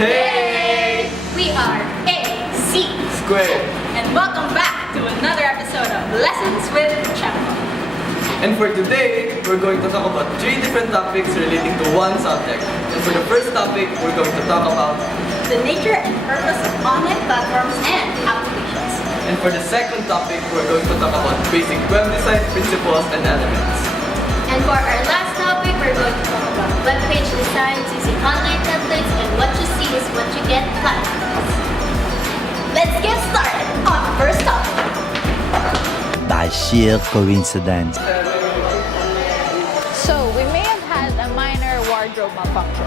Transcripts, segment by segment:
Hey! We are AC2 and welcome back to another episode of Lessons with ChAmCo. And for today, we're going to talk about 3 different topics relating to one subject. And for the first topic, we're going to talk about The nature and purpose of online platforms and applications. And for the second topic, we're going to talk about basic web design principles and elements. And for our last topic, we're going to talk about web page designs using online templates and what you see is what you get platforms. Let's get started on the first topic. By sheer coincidence. So, we may have had a minor wardrobe malfunction,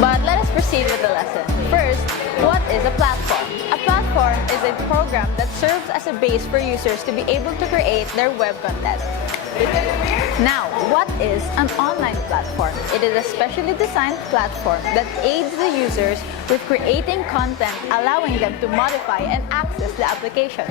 but let us proceed with the lesson. First, what is a platform? A platform is a program that serves as a base for users to be able to create their web content. Now, what is an online platform? It is a specially designed platform that aids the users with creating content, allowing them to modify and access the application.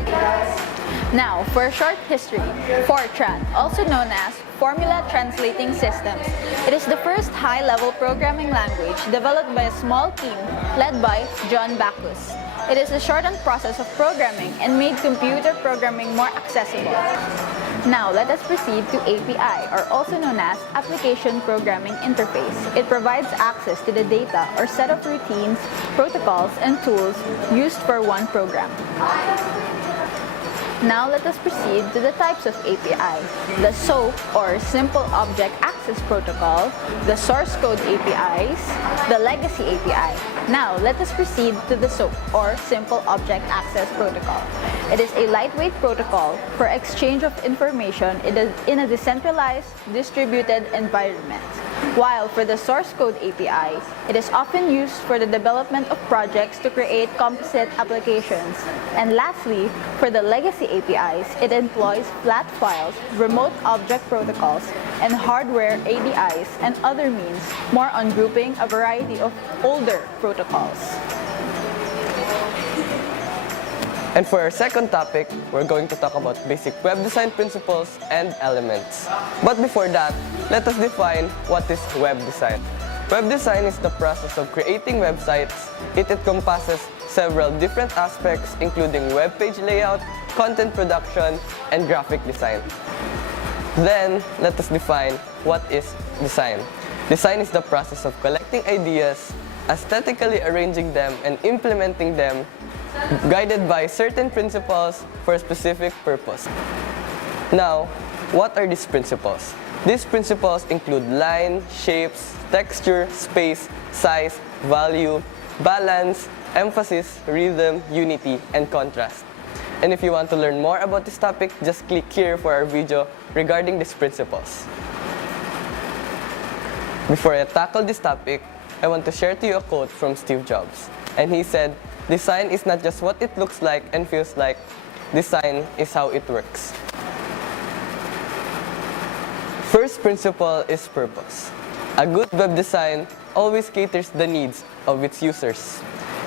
Now, for a short history, Fortran, also known as Formula Translating Systems, it is the first high-level programming language developed by a small team led by John Backus. It is a shortened process of programming and made computer programming more accessible. Now, let us proceed to API, or also known as Application Programming Interface. It provides access to the data or set of routines, protocols, and tools used for one program. Now, let us proceed to the types of API. The SOAP, or Simple Object Access Protocol, the Source Code APIs, the Legacy API. Now, let us proceed to the SOAP, or Simple Object Access Protocol. It is a lightweight protocol for exchange of information in a decentralized, distributed environment. While for the source code API, it is often used for the development of projects to create composite applications. And lastly, for the legacy APIs, it employs flat files, remote object protocols, and hardware ADIs and other means, more on grouping a variety of older protocols. And for our second topic, we're going to talk about basic web design principles and elements. But before that, let us define what is web design. Web design is the process of creating websites. It encompasses several different aspects, including web page layout, content production, and graphic design. Then, let us define what is design. Design is the process of collecting ideas, aesthetically arranging them, and implementing them, guided by certain principles for a specific purpose. Now, what are these principles? These principles include line, shapes, texture, space, size, value, balance, emphasis, rhythm, unity, and contrast. And if you want to learn more about this topic, just click here for our video regarding these principles. Before I tackle this topic, I want to share to you a quote from Steve Jobs. And he said, "Design is not just what it looks like and feels like, design is how it works." First principle is purpose. A good web design always caters the needs of its users.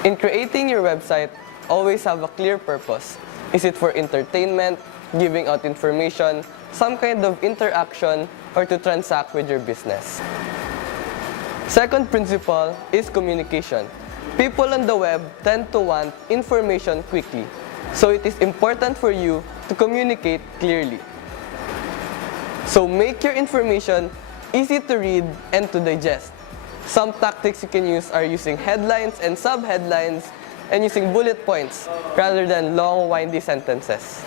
In creating your website, always have a clear purpose. Is it for entertainment, giving out information, some kind of interaction, or to transact with your business? Second principle is communication. People on the web tend to want information quickly, so it is important for you to communicate clearly. So make your information easy to read and to digest. Some tactics you can use are using headlines and sub-headlines and using bullet points rather than long, windy sentences.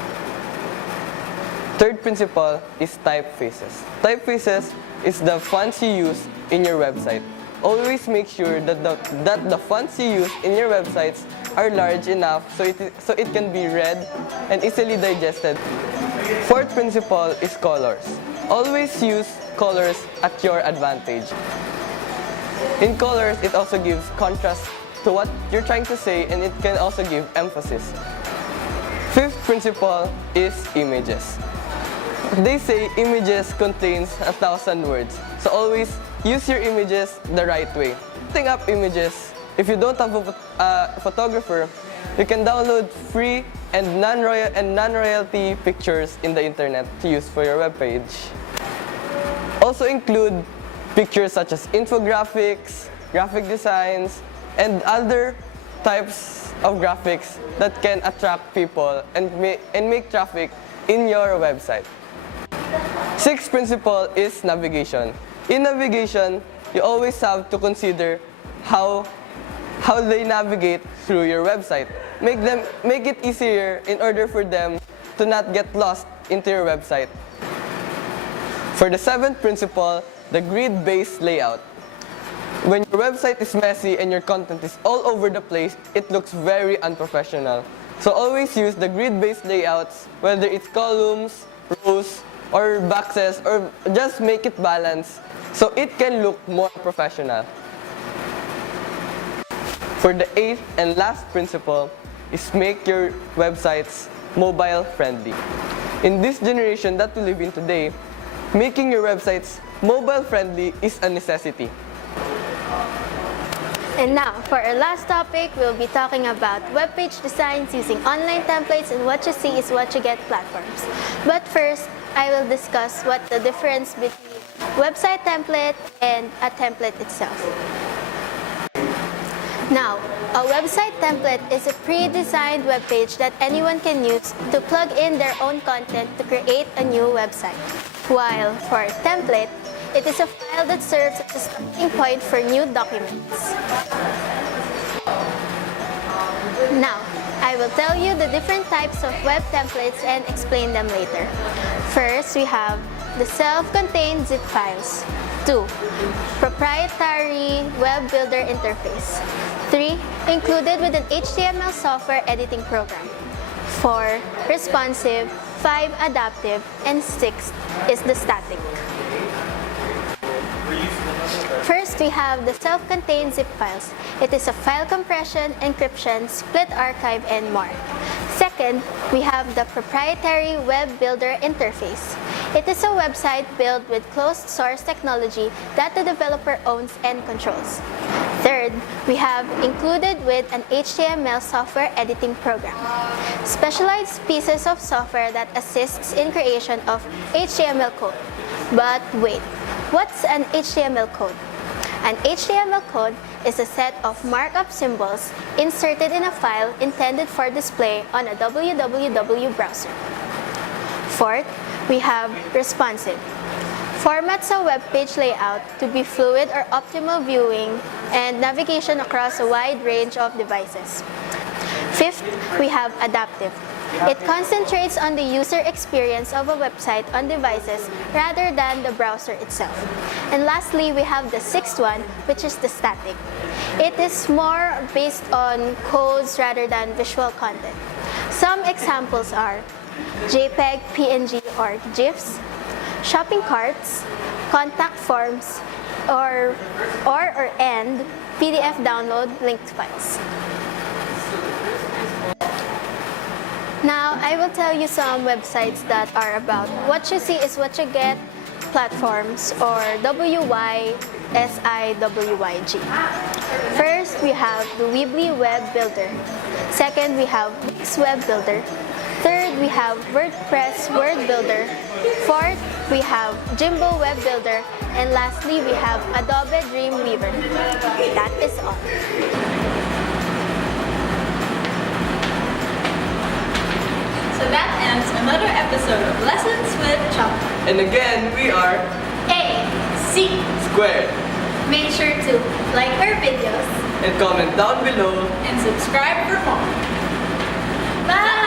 Third principle is typefaces. Typefaces is the fonts you use in your website. Always make sure that the fonts you use in your websites are large enough so it can be read and easily digested. Fourth principle is colors. Always use colors at your advantage. In colors, it also gives contrast to what you're trying to say, and it can also give emphasis. Fifth principle is images. They say images contains 1,000 words. So always use your images the right way. Setting up images, if you don't have a photographer, you can download free and non-royalty pictures in the internet to use for your webpage. Also include pictures such as infographics, graphic designs, and other types of graphics that can attract people and make traffic in your website. Sixth principle is navigation. In navigation, you always have to consider how they navigate through your website. Make it easier in order for them to not get lost into your website. For the seventh principle, the grid-based layout. When your website is messy and your content is all over the place, it looks very unprofessional. So always use the grid-based layouts, whether it's columns, rows, or boxes, or just make it balanced so it can look more professional. For the eighth and last principle is make your websites mobile friendly. In this generation that we live in today, making your websites mobile friendly is a necessity. And now, for our last topic, we'll be talking about web page designs using online templates and what you see is what you get platforms. But first, I will discuss what the difference between website template and a template itself. Now, a website template is a pre-designed web page that anyone can use to plug in their own content to create a new website. While for a template, it is a file that serves as a starting point for new documents. Now, I will tell you the different types of web templates and explain them later. First, we have the self-contained zip files. 2. Proprietary web builder interface. 3. Included with an HTML software editing program. 4. Responsive. 5. Adaptive. And 6 is the static. First, we have the self-contained zip files. It is a file compression, encryption, split archive, and more. Second, we have the proprietary web builder interface. It is a website built with closed source technology that the developer owns and controls. Third, we have included with an HTML software editing program. Specialized pieces of software that assists in creation of HTML code. But wait, what's an HTML code? An HTML code is a set of markup symbols inserted in a file intended for display on a www browser. Fourth, we have responsive. Formats a web page layout to be fluid or optimal viewing and navigation across a wide range of devices. Fifth, we have adaptive. It concentrates on the user experience of a website on devices rather than the browser itself. And lastly, we have the sixth one, which is the static. It is more based on codes rather than visual content. Some examples are JPEG, PNG, or GIFs, shopping carts, contact forms, or PDF download linked files. Now, I will tell you some websites that are about what you see is what you get platforms, or WYSIWYG. First, we have the Weebly Web Builder. Second, we have Wix Web Builder. Third, we have WordPress Word Builder. Fourth, we have Jimbo Web Builder. And lastly, we have Adobe Dreamweaver. That is all. So that ends another episode of Lessons with ChAmCo. And again, we are AC Squared. Make sure to like our videos And comment down below. and subscribe for more. Bye!